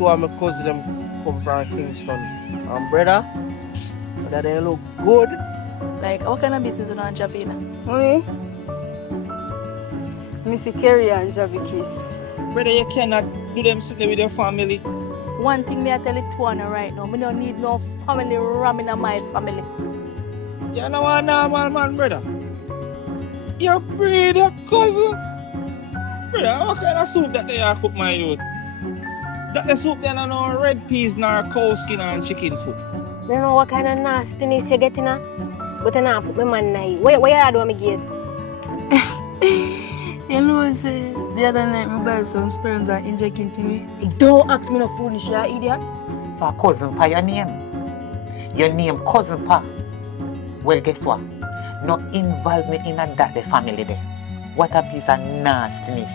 two of my cousins them come from Kingston. Brother, that they look good. Like, what kind of business you know in Javina? Me? Missy Kerry and Javi Kiss. Brother, you cannot do them sitting with your family. One thing me I tell it to Anna right now, me don't need no family ramming in my family. You know what normal man, brother? Your brother, cousin. Brother, what kind of soup that they are cook my youth? That the soup there no red peas, nor cow skin and chicken food. I don't know what kind of nastiness you getting at, but I not put my man in. Where you do me get? You know, say, the other night I buy some sperms and inject into me. Don't ask me no foolish, you idiot. So cousin pa your name. Your name cousin pa. Well, guess what? No involve me in a that the family there. What a piece of nastiness.